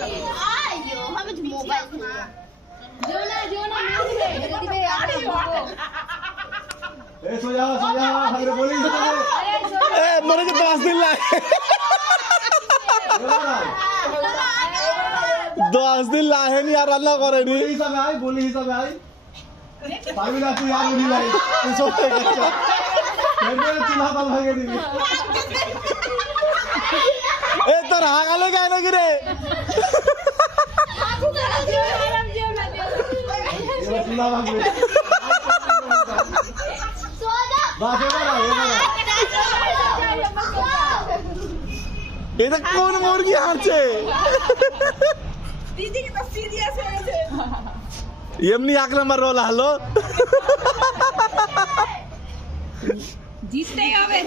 आयो हमें तो मोबाइल था जो ना दिबे ए सो जा हमरे बोली ए मेरे को 10 दिन लाए 10 दिन लाए नहीं यार अल्लाह करे नहीं बोली हिसाब आई पावी ना तू यार नहीं लाई तू सोते कच्चा मेरे चूल्हा पर भागे दी ए तो रागाले काय ना गिरे ये चूल्हा भागे सो जा बात है ना ये तो कौन मुर्गी हारছে दीदी की तो सीरियस है एमनी 1 नंबर रोल हलो जीतते হবে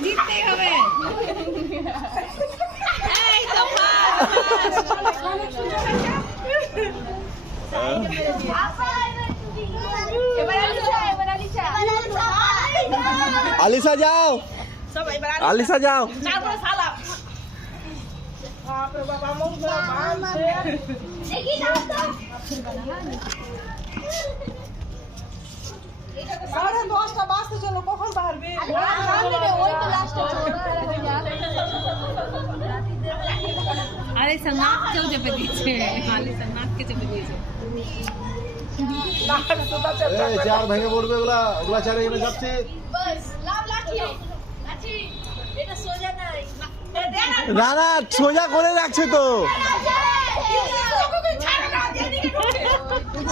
এই তো आलिशा जाओ সবাই এবার आलिशा जाओ তারপরে সালাম বাপ রে বাবা মুখ বাঁধছে देखी ना तो সাড়ে 10টা বাজতে চলো কখন বাড়বে ওই তো লাস্ট আরে সঙ্গাত কেউ চেপে দিচ্ছে খালি সঙ্গাতকে চেপে দিয়েছে ए चार भागे পড়বে ওগুলা চারে এখানে যাচ্ছে बस लाव लाठी लाठी এটা সোজা নাই না না সোজা করে রাখছে তো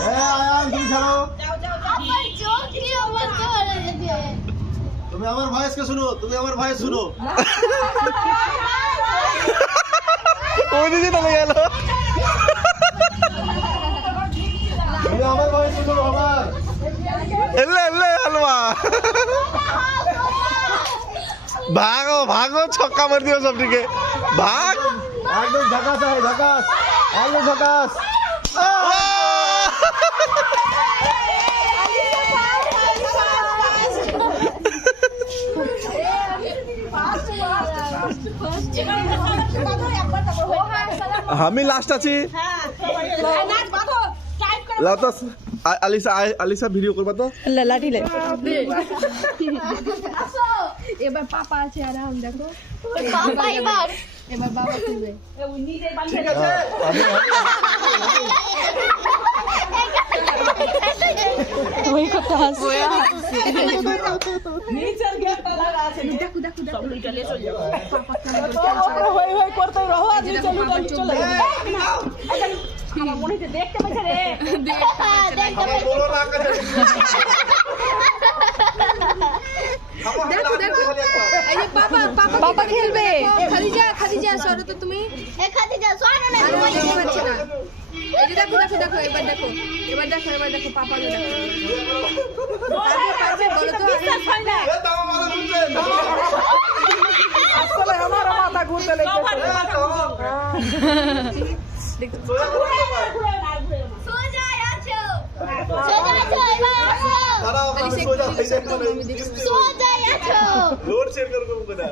এ আয়ান তুমি ছাড়ো আমার চোখ কি অবস্থা হয়ে গেছে তুমি আমার ভয়েসকে শুনো ওদিকে তো গেল তুমি আমার ভয়েস শুনো আমার এলে হলवा भागो छक्का मार दियो सब ठीक है भाग एकदम झकास है एकदम झकास আমি লাস্ট আছি লাতাস আলিশা ভিডিও করবা তো লাঠি লে এবার পাপা আছে আরাম দেখো পাপা এবার বাবা তুলবে নিজে বানিয়ে গেছে ওই কথা আছে নিচের গেটটা লাগা আছে দেখো সব লুটালে চলে যাবে হই করতে রহো আজ চলে চলে আমার মনে হচ্ছে দেখতে পাচ্ছে রে বলো না কাছে দেখো এই যে পাপা খেলবে খাদিজা সরো তো তুমি এ খাদিজা সোনা না আর ওই যে পাচ্ছে না এই যে দেখো এবার দেখো পাপা দেখো পারবে বলো তো বিশ্বাস হয় না এ দাও মারা শুনছেন আসলে আমার মাথা ঘুরতে লেগেছে সোজা আছো এবার আসো দাঁড়াও আমি সোজা થઈ જાય সোজা আছো লোড শেয়ার করব কোনা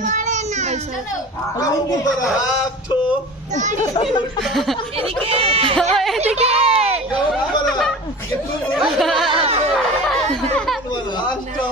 করে না চলো রাখছো এদিকে রাখছো